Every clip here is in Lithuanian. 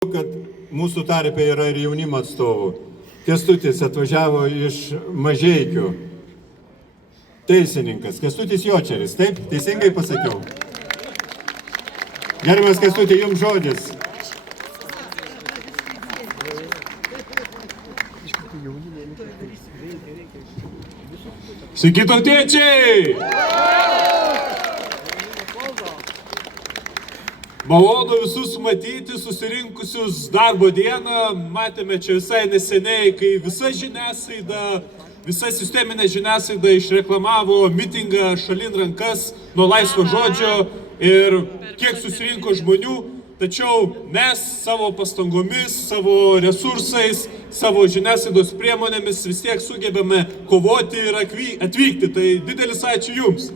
Kad mūsų tarpe yra ir jaunimo atstovų. Kęstutis atvažiavo iš Mažeikių. Teisininkas. Kęstutis Jočeris, taip? Teisingai pasakiau. Gerbiamas Kęstuti, jums žodis. Sveiki, tautiečiai! Malonu visus matyti, susirinkusius darbo dieną. Matėme čia visai neseniai, kai visa žiniasklaida, visa sisteminė žiniasklaida išreklamavo mitingą šalin rankas nuo laisvo žodžio ir kiek susirinko žmonių. Tačiau mes savo pastangomis, savo resursais, savo žiniasklaidos priemonėmis vis tiek sugebame kovoti ir atvykti. Tai didelis ačiū Jums.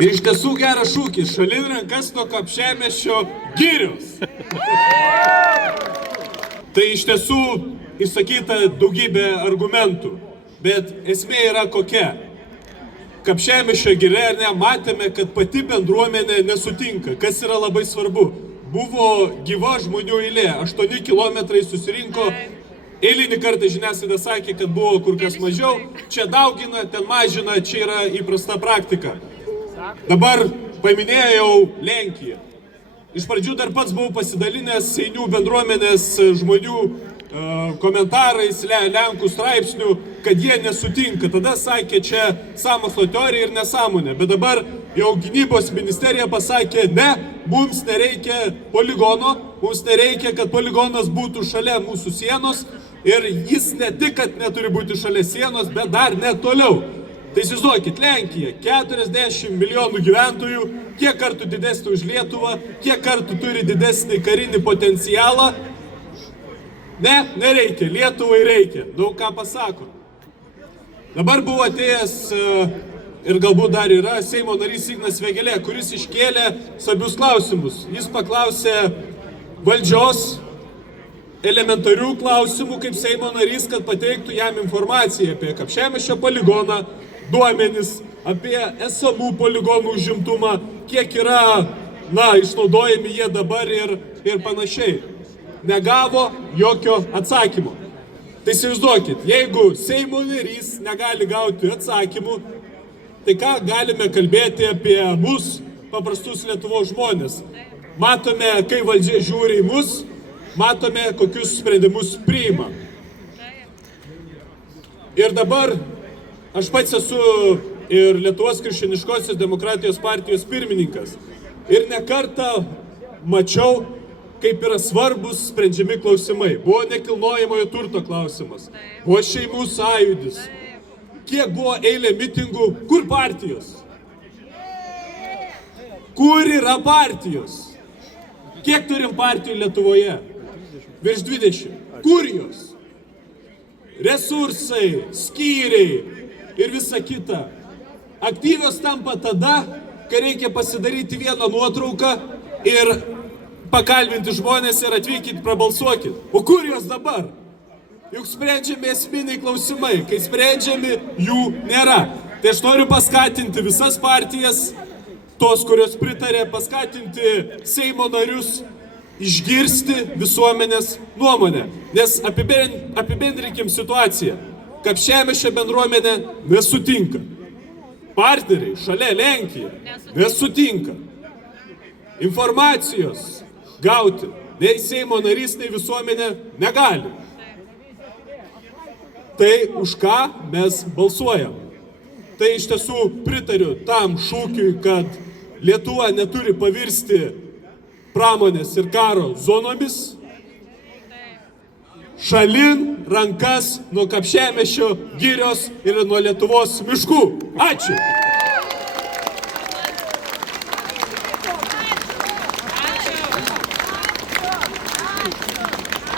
Ir iš tiesų geras šūkis, šalin rankas nuo Kapčiamiesčio girios. Tai iš tiesų išsakyta daugybė argumentų, bet esmė yra kokia. Kapčiamiesčio giria, matėme, kad pati bendruomenė nesutinka, kas yra labai svarbu. Buvo gyva žmonių eilė, 8 kilometrai susirinko, eilinį kartą žiniasklaida sakė, kad buvo kur kas mažiau, čia daugina, ten mažina, čia yra įprasta praktika. Dabar paminėjau Lenkiją. Iš pradžių dar pats buvau pasidalinęs Seinių bendruomenės žmonių komentarais, Lenkų straipsnių, kad jie nesutinka. Tada sakė, čia sąmokslo teorija ir nesąmonė. Bet dabar jau gynybos ministerija pasakė, ne, mums nereikia poligono, mums nereikia, kad poligonas būtų šalia mūsų sienos. Ir jis ne tik, kad neturi būti šalia sienos, bet dar net toliau. Tai įsivaizduokit, Lenkija, 40 milijonų gyventojų, kiek kartų didesnį už Lietuvą, kiek kartų turi didesnį karinį potencialą. Ne, nereikia, Lietuvai reikia, daug ką pasako. Dabar buvo atėjęs ir galbūt dar yra Seimo narys Ignas Vėgėlė, kuris iškėlė svarbius klausimus. Jis paklausė valdžios elementarių klausimų kaip Seimo narys, kad pateiktų jam informaciją apie Kapčiamiesčio poligoną, duomenis, apie esamų poligonų užimtumą, kiek yra, išnaudojami jie dabar ir panašiai. Negavo jokio atsakymo. Tai įsivaizduokit, jeigu Seimo narys negali gauti atsakymų, tai ką galime kalbėti apie mus, paprastus Lietuvos žmonės? Matome, kai valdžia žiūri į mus, matome, kokius sprendimus priima. Ir dabar aš pats esu ir Lietuvos krikščioniškosios demokratijos partijos pirmininkas. Ir ne kartą mačiau, kaip yra svarbus sprendžiami klausimai. Buvo nekilnojamojo turto klausimas, buvo šeimų sąjūdis. Kiek buvo eilė mitingų, kur partijos? Kur yra partijos? Kiek turim partijų Lietuvoje? Virš 20. Kur jos? Resursai, skyriai ir visa kita. Aktyvios tampa tada, kai reikia pasidaryti vieną nuotrauką ir pakalbinti žmonės ir atvykit, prabalsuokit. O kur jos dabar? Juk sprendžiami esminiai klausimai, kai sprendžiami jų nėra. Tai aš noriu paskatinti visas partijas, tos, kurios pritarė, paskatinti Seimo narius išgirsti visuomenės nuomonę. Nes apibendrinkim situaciją. Kapčiamiesčio bendruomenė nesutinka. Partneriai šalia Lenkija nesutinka. Informacijos gauti nei Seimo narys, nei visuomenė negali. Tai už ką mes balsuojam? Tai iš tiesų pritariu tam šūkiui, kad Lietuva neturi pavirsti pramonės ir karo zonomis. Šalin rankas nuo Kapčiamiesčio girios ir nuo Lietuvos miškų. Ačiū!